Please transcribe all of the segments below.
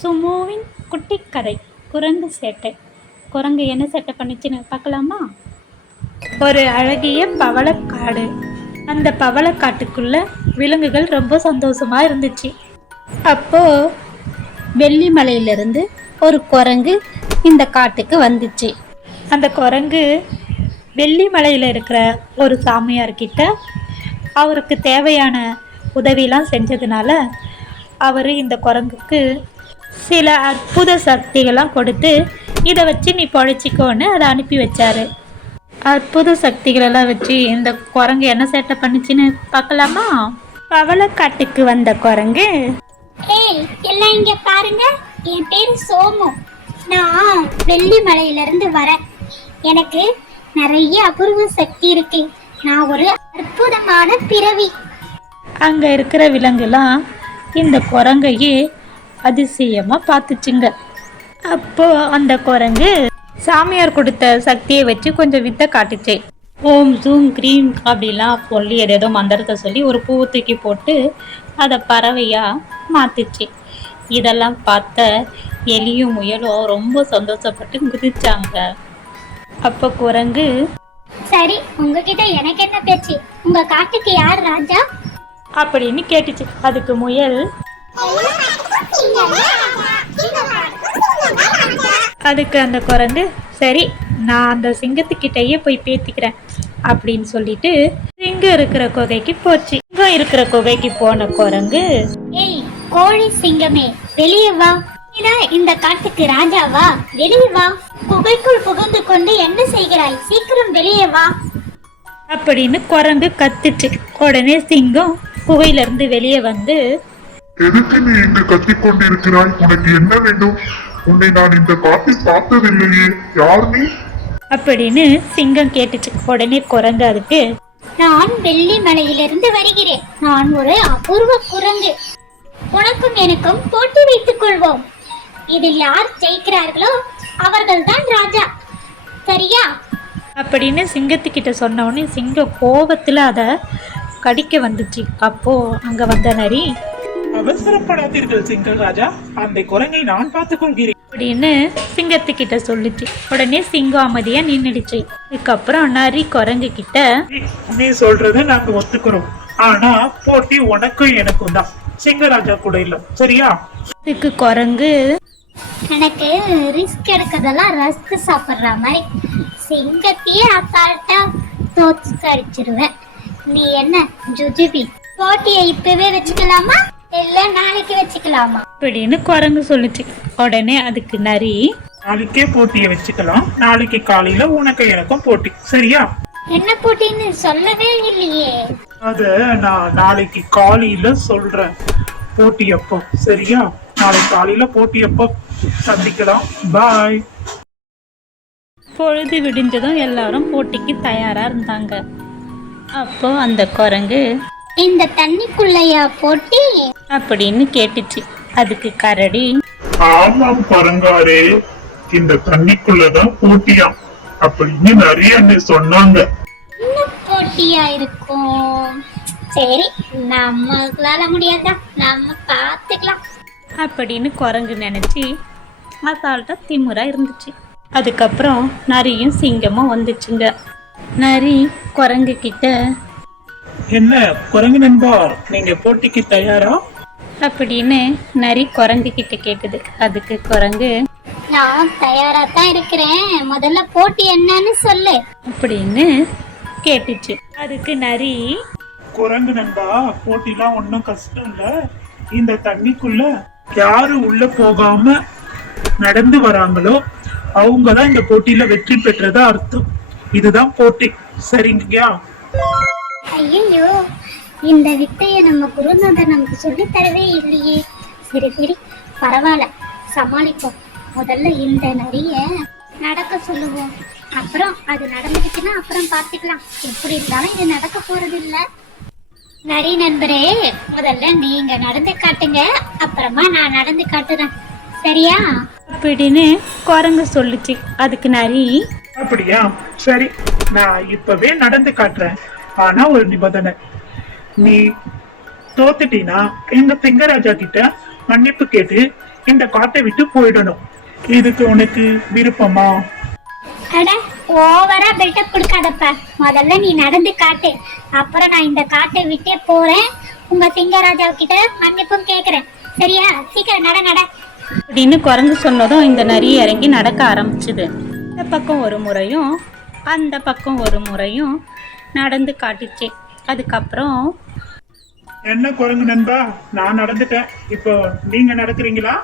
சுமோவின் குட்டி கதை. குரங்கு சேட்டை. குரங்கு என்ன சேட்டை பண்ணிச்சுன்னு பார்க்கலாமா? ஒரு அழகிய பவளக்காடு. அந்த பவளக்காட்டுக்குள்ள விலங்குகள் ரொம்ப சந்தோஷமா இருந்துச்சு. அப்போ வெள்ளிமலையிலிருந்து ஒரு குரங்கு இந்த காட்டுக்கு வந்துச்சு. அந்த குரங்கு வெள்ளிமலையில் இருக்கிற ஒரு சாமியார்கிட்ட அவருக்கு தேவையான உதவியெல்லாம் செஞ்சதுனால அவர் இந்த குரங்குக்கு சில அற்புத சக்திகள்லாம் கொடுத்து இதை வச்சு நீ பொழைச்சிக்கோன்னு அதை அனுப்பி வச்சாரு. அற்புத சக்திகளெல்லாம் வச்சு இந்த குரங்கு என்ன சேட்டை பண்ணுச்சுன்னு பார்க்கலாமா? பவளக்காட்டுக்கு வந்த குரங்கு, ஏய் எல்லாம் இங்க பாருங்க, என் பேரு சோமு. நான் வெள்ளிமலையிலிருந்து வரேன். எனக்கு நிறைய அபூர்வ சக்தி இருக்கு. நான் ஒரு அற்புதமான பிறவி. அங்க இருக்கிற விலங்குலாம் இந்த குரங்கையே அதிசயமா பார்த்துச்சுங்க. அப்போ அந்த குரங்கு சாமியார் கொடுத்த சக்தியை வச்சு கொஞ்சம் வித்தை காட்டுச்சு. ஓம் ஜூம் கிரீம் அப்படிலாம் சொல்லி ஏதேதோ மந்திரத்தை சொல்லி ஒரு பூ தூக்கி போட்டு அதை பறவையா மாத்துச்சு. இதெல்லாம் பார்த்த எலியும் முயலும் ரொம்ப சந்தோஷப்பட்டு குதிச்சாங்க. அப்போ குரங்கு, சரி, உங்ககிட்ட எனக்கு என்ன பேச்சு? உங்க காட்டுக்கு யார் ராஜா அப்படின்னு கேட்டுச்சு. அதுக்கு முயல், அதுக்கு அந்த குரங்கு, சரி நான் அந்த சிங்கத்துக்கிட்டயே போய் பேத்திக்கிறேன் அப்படின்னு சொல்லிட்டு சிங்கம் இருக்கிற குகைக்கு போச்சு. சிங்கம் இருக்கிற குகைக்கு போன குரங்கு, ஏய் கோழி சிங்கமே, வெளியே வா. நீதான் இந்த காட்டுக்கு ராஜாவா? வெளியே வா. குகைக்குள் புகுந்து கொண்டு என்ன செய்கிறாய்? சீக்கிரம் வெளியே வா அப்படின்னு குரங்கு கத்துச்சு. உடனே சிங்கம் குகையில இருந்து வெளியே வந்து, எதுக்கு நீ இங்கு கத்திக் கொண்டிருக்கிறாய்? உனக்கு என்ன வேண்டும்? உன்னை நான் இந்த காட்டில் பார்த்ததில்லையே. யார் நீ? அப்படின்னு சிங்கம் கேட்டுச்சு. உடனே குரங்கு அதுக்கு, நான் வெள்ளிமலையிலிருந்து வருகிறேன். நான் ஒரு அபூர்வ குரங்கு. உனக்கும் எனக்கும் போட்டி வைத்துக் கொள்வோம். இதில் யார் ஜெயிக்கிறார்களோ அவர்கள் தான் ராஜா, சரியா? அப்படின்னு சிங்கத்துக்கிட்ட சொன்ன உடனே சிங்கம் கோபத்துல அதை கடிக்க வந்துச்சு. அப்போ அங்க வந்த நரி, அவசரப்படாதீர்கள் சிங்கராஜா, அந்த குரங்கை நான் பார்த்துக் கொள்கிறேன் அப்படின்னு சிங்கத்துக்கிட்ட சொல்லுச்சு. உடனே சிங்கம் அமைதியா நின்னுடுச்சு. அதுக்கப்புறம் நரி குரங்கு கிட்ட, நீ சொல்றத நாங்க ஒத்துக்கிறோம். ஆனா போட்டி உனக்கும் எனக்கும் தான், சிங்கராஜா கூட இல்ல, சரியா? இதுக்கு குரங்கு, எனக்கு ரிஸ்க் எடுக்கிறதெல்லாம் ரஸ்க் சாப்பிடுற மாதிரி. சிங்கத்தையே அசால்ட்டா தோற்கடிச்சிருவேன். நீ என்ன ஜுஜுபி? போட்டியை இப்பவே வச்சுக்கலாமா இல்ல நாளைக்கு வச்சுக்கலாமா அப்படின்னு குரங்கு சொல்லுச்சு. உடனே அதுக்கு நரி, நாளைக்கே போட்டியை வச்சுக்கலாம். நாளைக்கு காலையில உனக்கு எனக்கும் போட்டி, சரியா? என்ன போட்டின்னு சொல்லவே இல்லையே. அத நான் நாளைக்கு காலையில சொல்றேன். போட்டி அப்போ, சரியா? நாளைக்கு காலையில போட்டி அப்போ சந்திக்கலாம். பாய். பொழுது விடிஞ்சதும் எல்லாரும் போட்டிக்கு தயாரா இருந்தாங்க. அப்போ அந்த குரங்கு, இந்த தண்ணிக்குள்ளையா போட்டி அப்படின்னு கேட்டுச்சு. அதுக்கு கரடி, ஆமாம் பரங்காரே, இந்த தண்ணிக்குள்ளதான் போட்டியா அப்படின்னு நிறைய சொன்னாங்க. என்ன போட்டியா இருக்கும்? சரி, நம்மளால முடியாதா, நம்ம பாத்துக்கலாம் அப்படின்னு குரங்கு நினைச்சு அசால்ட்டா திமுறா இருந்துச்சு. அதுக்கப்புறம் நரியும் சிங்கமும் வந்துச்சுங்க. நரி குரங்கு கிட்ட, என்ன குரங்கு நண்பா, நீங்க போட்டிக்கு தயாரா? அப்படின்னு நரி குரங்கு கிட்ட கேக்குது. அதுக்கு குரங்கு, நான் தயாரா தான் இருக்கிறேன். முதல்ல போட்டி என்னன்னு சொல்லு அப்படின்னு கேட்டுச்சு. அதுக்கு நரி, குரங்கு நண்பா, போட்டிலாம் ஒன்னும் கஷ்டம் இல்ல. இந்த தண்ணிக்குள்ள யாரு உள்ள போகாம நடந்து வராங்களோ அவங்கதான் இந்த போட்டியில வெற்றி பெற்றதா அர்த்தம். இதுதான் போட்டி, சரிங்கயா? ஐயோ, இந்த வித்தைய நம்ம குருநாதர் நமக்கு சொல்லி தரவே இல்லையே. சரி சரி, பரவாயில்ல, சமாளிப்போம். முதல்ல இந்த நரிய நடக்க சொல்லுவோம். அப்புறம் அது நடந்துச்சுன்னா அப்புறம் பார்த்துக்கலாம். எப்படி இருந்தாலும் இது நடக்க போறது இல்ல. நரி நண்பரே, முதல்ல நீங்க நடந்து காட்டுங்க, அப்புறமா நான் நடந்து காட்டுறேன், சரியா? அப்படின்னு குரங்கு சொல்லுச்சு. அதுக்கு நரி, அப்படியா? சரி, நான் இப்பவே நடந்து காட்டுறேன். ஆனா ஒரு நிபந்தனை, நீ தோத்துட்டீனா எங்க சிங்கராஜா கிட்ட மன்னிப்பு கேட்டு இந்த காட்டை விட்டு போயிடணும். இதுக்கு உனக்கு விருப்பமா? அட ஓவரா பில்டப் கொடுக்காதப்பா. முதல்ல நீ நடந்து காட்டு, அப்புறம் நான் இந்த காட்டை விட்டே போறேன். உங்க சிங்கராஜா கிட்ட மன்னிப்பும் கேக்குறேன். சரியா? சீக்கிரம் நட. அப்படின்னு குரங்கு சொன்னதும் இந்த நரி இறங்கி நடக்க ஆரம்பிச்சுது. இந்த பக்கம் ஒரு முறையும் அந்த பக்கம் ஒரு முறையும் நடந்து காட்டுச்சு. அதுக்கப்புறம் என்ன குரங்கு நண்பா, நான் நடந்துட்டேன், இப்போ நீங்க நடக்கிறீங்களா?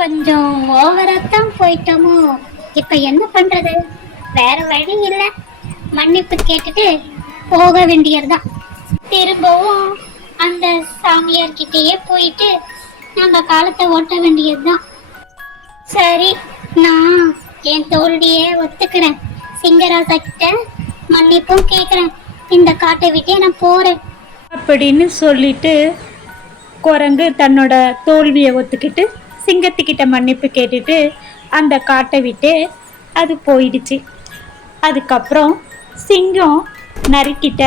கொஞ்சம் ஓவரா தான் போயிட்டோமோ. இப்ப என்ன பண்றது? வேற வழி இல்ல, மன்னிப்பு கேட்டுட்டு போக வேண்டியதுதான். திரும்பவும் அந்த சாமியார் கிட்டேயே போயிட்டு நம்ம காலத்தை ஓட்ட வேண்டியதுதான். சரி, நான் என் தோல்வியே ஒத்துக்கிறேன். சிங்கராஜா கிட்ட மன்னிப்பும் கேக்குறேன். இந்த காட்டை விட்டே நான் போறேன் அப்படின்னு சொல்லிட்டு குரங்கு தன்னோட தோல்வியை ஒத்துக்கிட்டு சிங்கத்துக்கிட்ட மன்னிப்பு கேட்டுட்டு அந்த காட்டை விட்டு அது போயிடுச்சு. அதுக்கப்புறம் சிங்கம் நரிக்கிட்ட,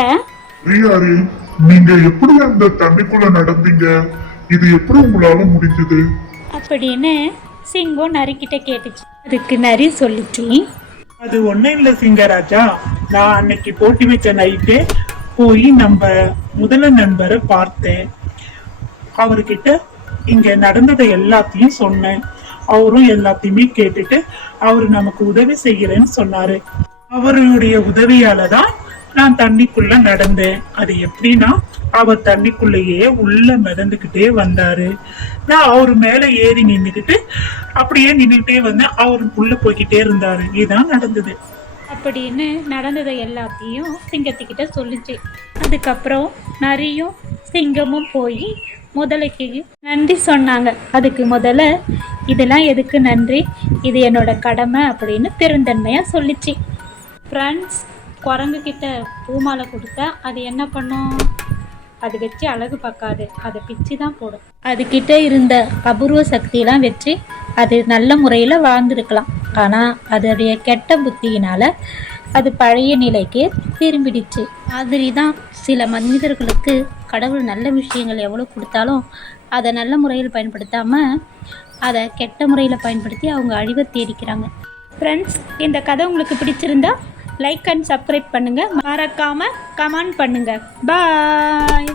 பெரியாரே, நீங்க எப்படி அந்த தண்ணிக்குள்ள நடந்தீங்க? இது எப்படி உங்களால முடிஞ்சது? அப்படின்னு சிங்கம் நரிக்கிட்ட கேட்டுச்சு. அதுக்கு நரி சொல்லிச்சு, அது ஒண்ணும் இல்ல சிங்கராஜா, நான் அன்னைக்கு போட்டி வச்ச நைட்டு போய் நம்ம முதல நண்பரை பார்த்தேன். அவர்கிட்ட இங்க நடந்ததை எல்லாத்தையும் சொன்னேன். அவரும் எல்லாத்தையுமே கேட்டுட்டு அவரு நமக்கு உதவி செய்யறேன்னு சொன்னாரு. அவருடைய உதவியால தான் நான் தண்ணிக்குள்ள நடந்தேன். அது எப்படின்னா, அவர் தண்ணிக்குள்ளேயே உள்ள மிதந்துகிட்டே வந்தாரு. நான் அவரு மேல ஏறி நின்னுக்கிட்டு அப்படியே நின்றுட்டே வந்தேன். அவரு உள்ள போய்கிட்டே இருந்தாரு. இதுதான் நடந்தது அப்படின்னு நடந்ததை எல்லாத்தையும் சிங்கத்துக்கிட்ட சொல்லிச்சு. அதுக்கப்புறம் நரியும் சிங்கமும் போய் முதலைக்கு நன்றி சொன்னாங்க. அதுக்கு முதல்ல இதெல்லாம் எதுக்கு நன்றி, இது என்னோட கடமை அப்படின்னு பெருந்தன்மையாக சொல்லிச்சு. ஃப்ரெண்ட்ஸ், குரங்கு கிட்ட பூமாலை கொடுத்தா அது என்ன பண்ணும்? அது வச்சு அழகு பார்க்காது, அதை பிச்சு தான் போடும். அதுக்கிட்ட இருந்த அபூர்வ சக்தியெல்லாம் வச்சு அது நல்ல முறையில் வாழ்ந்துருக்கலாம். ஆனால் அதோடைய கெட்ட புத்தியினால் அது பழைய நிலைக்கு திரும்பிடுச்சு. மாதிரி தான் சில மனிதர்களுக்கு கடவுள் நல்ல விஷயங்கள் எவ்வளோ கொடுத்தாலும் அதை நல்ல முறையில் பயன்படுத்தாமல் அதை கெட்ட முறையில் பயன்படுத்தி அவங்க அழிவை தேடிக்கிறாங்க. ஃப்ரெண்ட்ஸ், இந்த கதை உங்களுக்கு பிடிச்சிருந்தா லைக் அண்ட் சப்ஸ்கிரைப் பண்ணுங்கள். மறக்காமல் கமெண்ட் பண்ணுங்கள். பாய்.